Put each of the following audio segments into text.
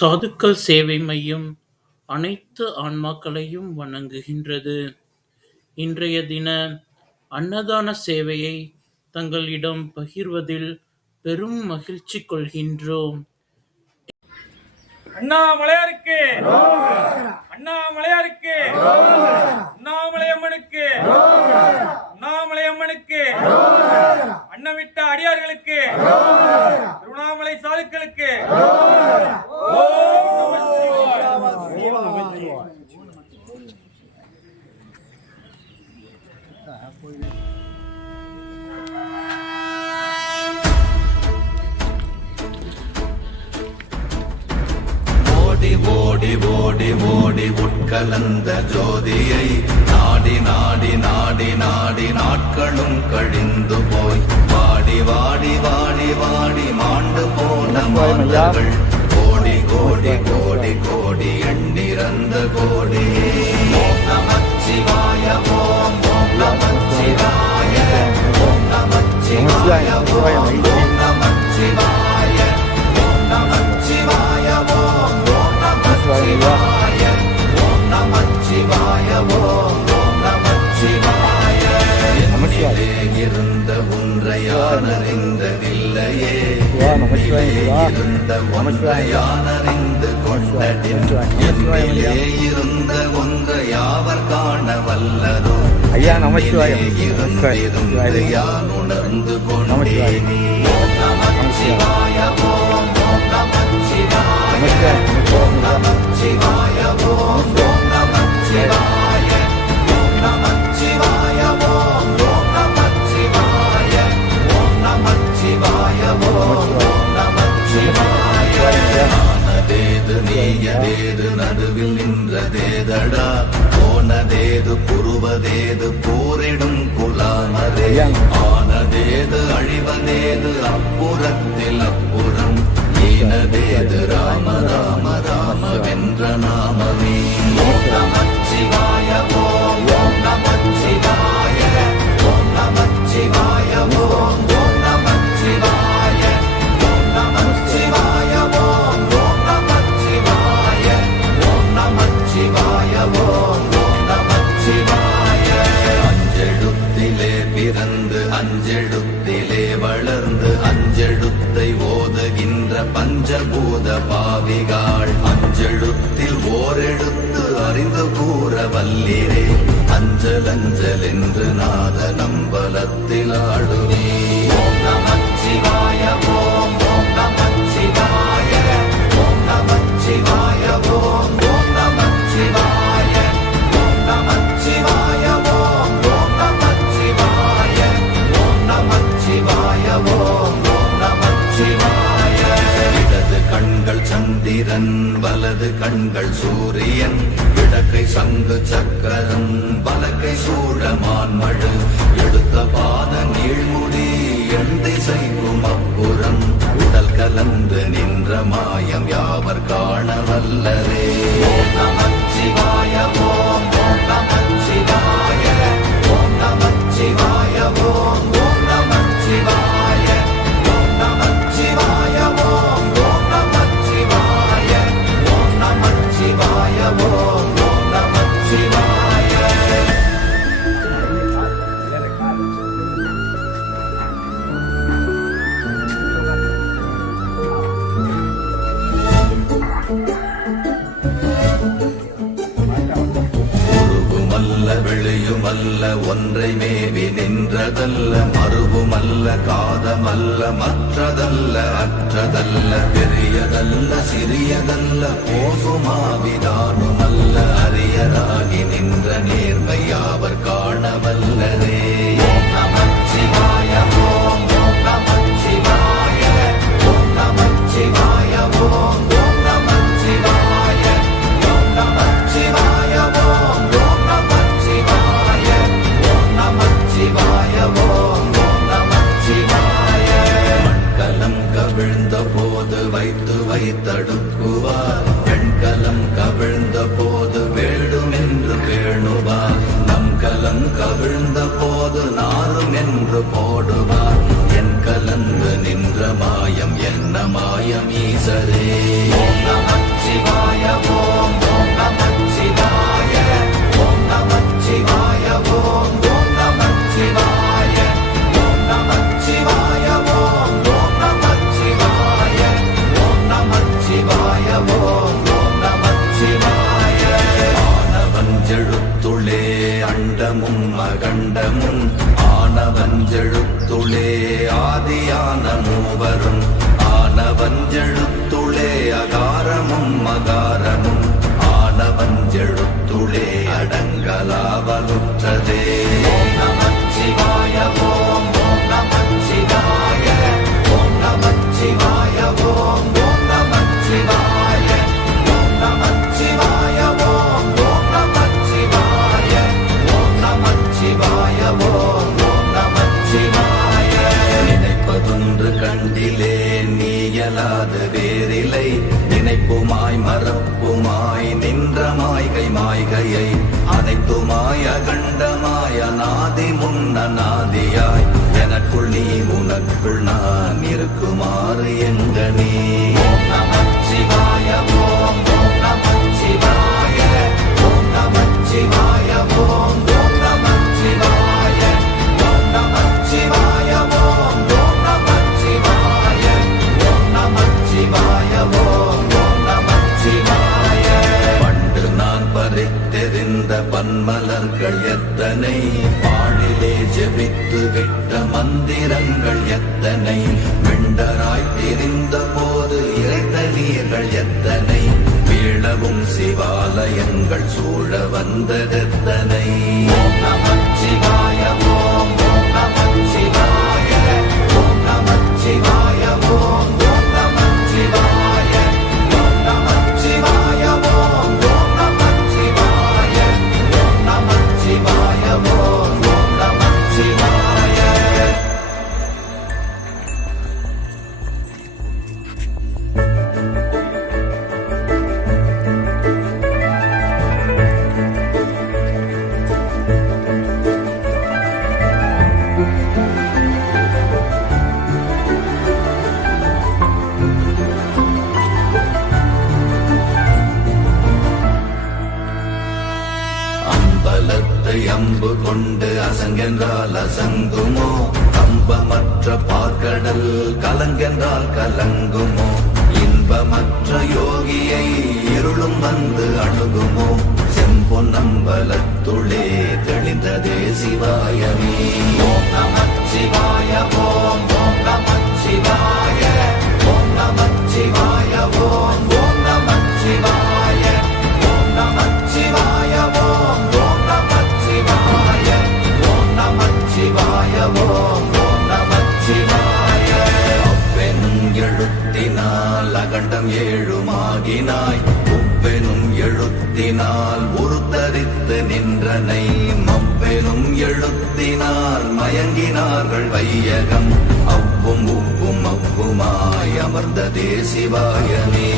சாதுக்கள் சேவை மையம் அனைத்து ஆன்மாக்களையும் வணங்குகின்றது. இன்றைய தின அன்னதான சேவையை தங்களிடம் பகிர்வதில் பெரும் மகிழ்ச்சி கொள்கின்றோம். அண்ணாமலையாருக்கு, அண்ணாமலையாருக்கு, அண்ணாமலையம்மனுக்கு, அண்ணாமலையம்மனுக்கு, அன்னமிட்ட அடியார்களுக்கு, திருவண்ணாமலை சாதுக்களுக்கு ஓடி ஓடி ஓடி உட்கலந்த ஜோதியை நாடி நாடி நாடி நாடி நாட்களும் கழிந்து போய் வாடி வாடி வாடி வாடி மாண்டு போன மாந்தர்கள் கோடி கோடி கோடி கோடி எண்ணிறந்த கோடி. ஓம் நமச்சிவாய ஓம் ஓம் நமச்சிவாய ஓம் நமச்சிவாய ஓம் ஓம் நமச்சிவாய ஓம் நமச்சிவாய ஓம் நமச்சிவாய ஓம் நமச்சிவாய ஓம் ஓம் நமச்சிவாய. என்னிலே இருந்த ஒன்றை யான் அறிந்ததில்லையே, என்னிலே இருந்த ஒன்றை யான் அறிந்து கொண்டதின், என்னிலே இருந்த ஒன்றை யாவர் காண வல்லதோ, என்னிலே இருந்திருந்து யான் உணர்ந்து கொண்டேன். ஓம் நமச்சிவாய ஓம் ஓம் நமச்சிவாய ஓம் நமச்சிவாய ஓம் ஓம் நமச்சிவாய ஓம் நமச்சிவாய ஓம் ஓம் நமச்சிவாய ஓம் நமச்சிவாய ஓம் ஓம் நமச்சிவாய. ஆனதேது நீயதேது நடுவில் நின்றதேதடா, போனதேது புருவதேது போரிடும் குலாமரே, ஆனதேது அழிவதேது அப்புறத்தில் அப்புறம், ஈனதேது ராம ராம ராம வென்ற நாமமே. ஓம் நமச்சிவாய ஓம் ஓம் நமச்சிவாய ஓம் நமச்சிவாய ஓம் ஓம் நமச்சிவாய ஓம் நமச்சிவாய ஓம் ஓம் நமச்சிவாய ஓம் நமச்சிவாய ஓம் ஓம் நமச்சிவாய. அஞ்செழுத்திலே பிறந்து அஞ்செழுத்திலே வளர்ந்து அஞ்செழுத்தை ஓதுகின்ற பஞ்சபூத பாவிகாள், அஞ்செழுத்தில் ஓரெழுத்து அறிந்து கூற வல்லிரே, அஞ்சல் அஞ்சல் என்று நாத நம்பலத்தில் ஆடுவே. ஓம் நமச்சிவாய ஓம் ஓம் நமச்சிவாய ஓம் நமச்சிவாய ஓம் ஓம் நமச்சிவாய ஓம் நமச்சிவாய ஓம் ஓம் நமச்சிவாய ஓம் நமச்சிவாய ஓம் ஓம் நமச்சிவாய. இடது கண்கள் சந்திரன் வலது கண்கள் சூரியன், இடக்கை சங்கு சக்கரம் வலக்கை சூழமான்மழு, எடுத்த பாத நீழ்முடி எண் திசைக்கும் அப்புறம், உடல் கலந்து நின்ற மாயம் யாவர் காண வல்லரே. ஓம் நமச்சிவாய ஓம் ஓம் நமச்சிவாய ஓம் நமச்சிவாய ஓம் ஓம் நமச்சிவாய ஓம் நமச்சிவாய ஓம் ஓம் நமச்சிவாய ஓம் நமச்சிவாய ஓம் ஓம் நமச்சிவாய. உருவுமல்ல வெளியுமல்ல ஒன்றை மேவி நின்றதல்ல, மறுவுமல்ல காதமல்ல மற்றதல்ல அற்றதல்ல, பெரியதல்ல சிறியதல்ல போகுமாவிதானுமல்ல, அரியராகி நின்ற நேர்மை யாவர் காண வல்லரே. ஓம் நமச்சிவாய ஓம் ஓம் நமச்சிவாய ஓம் நமச்சிவாய ஓம் ஓம் நமச்சிவாய ஓம் நமச்சிவாய ஓம் ஓம் நமச்சிவாய ஓம் நமச்சிவாய ஓம் ஓம் நமச்சிவாய. மண்கலம் கவிழ்ந்த போது வைத்து வைத்தடுக்குவார், பெண்கலம் கவிழ்ந்த போது வேண்டுமென்று பேணுவார், நம் கலம் கவிழ்ந்த போது நாரும் என்று போடுவார், என் கலந்து நின்ற மாயம் என்ன மாயம் ஈசரே. ஓம் நம ஆனவஞ்செழுத்துளே ஆதியான மூவரும் ஆனவஞ்செழுத்துளே அகாரமும் மகாரமும் ஆனவஞ்செழுத்துளே அடங்கலாவலுற்றதே. ஓம் நமச்சிவாய ஓம் ஓம் நமச்சிவாய ஓம் நமச்சிவாய ஓம் ஓம் நமச்சிவாய ஓம் நமச்சிவாய ஓம் ஓம் நமச்சிவாய ஓம் நமச்சிவாய ஓம் ஓம் நமச்சிவாய. நினைப்பதொன்று கண்டிலே நீயலாது வேறில்லை நினைப்புமாய் மறப்புமாய் நின்ற மாய்கை மாய்கையை அனைத்துமாய் அகண்டமாய் அநாதி முன்னநாதியாய் எனக்குள் நீ உனக்குள் நான் இருக்குமாறு எங்கனே. ஓம் நமச்சிவாய ஓம் ஓம் நமச்சிவாய ஓம் நமச்சிவாய ஓம் ஓம் நமச்சிவாய ஓம் நமச்சிவாய ஓம் ஓம் நமச்சிவாய ஓம் நமச்சிவாய ஓம் ஓம் நமச்சிவாய. பண்டு நான் பறித்தெறிந்த பன்மலர்கள் எத்தனை பாழிலே ஜெபித்து விட்ட மந்திரங்கள் எத்தனை வெண்டராய் தெரிந்த போது இறைத்த நீர்கள் எத்தனை வீழவும் சிவாலயங்கள் சூழ வந்ததெத்தனை. ஓம் நமச்சிவாய ஓம் ஓம் நமச்சிவாய ஓம் நமச்சிவாய ஓம் ஓம் நமச்சிவாய ஓம் நமச்சிவாய ஓம் ஓம் நமச்சிவாய ஓம் நமச்சிவாய ஓம் ஓம் நமச்சிவாய. அம்பலத்தை அம்பு கொண்டு அசங்கென்றால் அசங்குமோ கம்பமற்ற பார்க்கடல் கலங்கென்றால் கலங்குமோ இன்பமற்ற யோகியை இருளும் வந்து அணுகுமோ செம்பொன்னம்பலத்துளே தெளிந்ததே சிவாயமே. ஓம் நமச்சிவாய ஓம் ஓம் நமச்சிவாய ஓம் நமச்சிவாய ஓம் ஓம் நமச்சிவாய ஓம் நமச்சிவாய ஓம் ஓம் நமச்சிவாய ஓம் நமச்சிவாய ஓம் ஓம் நமச்சிவாய. அவ்வெனும் எழுத்தினால் அகண்டம் ஏழுமாகினாய் உவ்வெனும் எழுத்தினால் உருத்தரித்து நின்றனை மவ்வெனும் எழுத்தினால் மயங்கினார்கள் வையகம் அவ்வும் உவ்வும் அவ்வுமாய் அமர்ந்ததே சிவாயமே.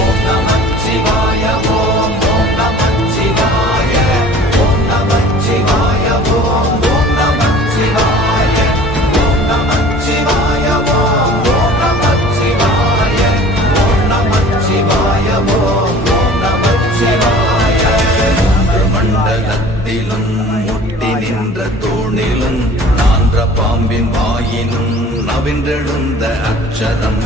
ஓம் நமச்சிவாய ஓம் ஓம் நமச்சிவாய ஓம் நமச்சிவாய ஓம் ஓம் நமச்சிவாய ஓம் நமச்சிவாய ஓம் ஓம் நமச்சிவாய ஓம் நமச்சிவாய ஓம் ஓம் நமச்சிவாய. மூன்று மண்டலத்திலும் முட்டி நின்ற தூணிலும் நான்ற பாம்பின் வாயினும் நவின்றெழுந்த அக்ஷரம்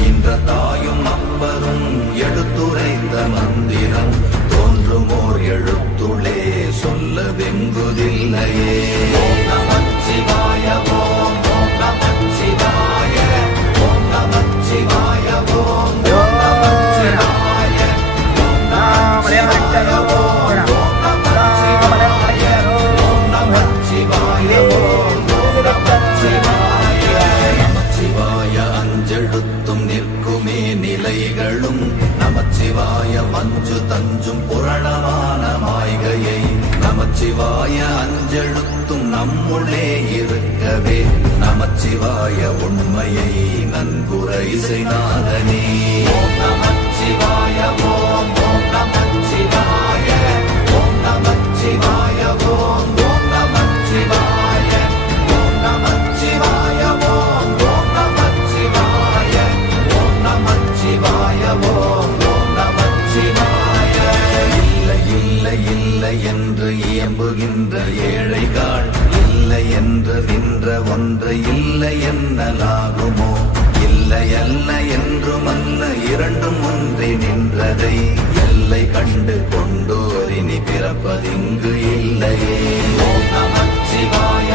ஈன்ற தாயும் அப்பரும் எடுத்துரைத்த மந்திரம் தோன்றுமோர் எழுத்துளே சொல்ல வெங்குதில்லையே. ஓம் நமச்சிவாய ஓம் ஓம் நமச்சிவாய ஓம் நமச்சிவாய ஓம் ஓம் நமச்சிவாய ஓம் நமச்சிவாய ஓம் ஓம் நமச்சிவாய ஓம் நமச்சிவாய ஓம் ஓம் நமச்சிவாய. நமச்சிவாய அஞ்செழுத்தும் நிற்குமே நிலைகளும் நமச்சிவாய மஞ்சு தஞ்சும் புரணமான மாய்கையை நமச்சிவாய அஞ்செழுத்தும் நம்முள்ளே இருக்கவே நமச்சிவாய உண்மையை நன்குரை செய்தாதனே. ஓம் நமச்சிவாய ஓம் ஓம் நமச்சிவாய ஓம் நமச்சிவாய ஓம் ஓம் நமச்சிவாய ஓம் நமச்சிவாய ஓம் ஓம் நமச்சிவாய ஓம் நமச்சிவாய ஓம் ஓம் நமச்சிவாய. இல்லை இல்லை இல்லை என்று இயம்புகின்ற ஏழைகள் இல்லை என்று நின்ற ஒன்று இல்லை என்னலாகுமோ இல்லை அல்ல என்றுமல்ல இரண்டும் ஒன்றி நின்றதை எல்லை கண்டு கொண்டோரினி பிறப்பதிங்கு இல்லையே. ஓம் நமச்சிவாய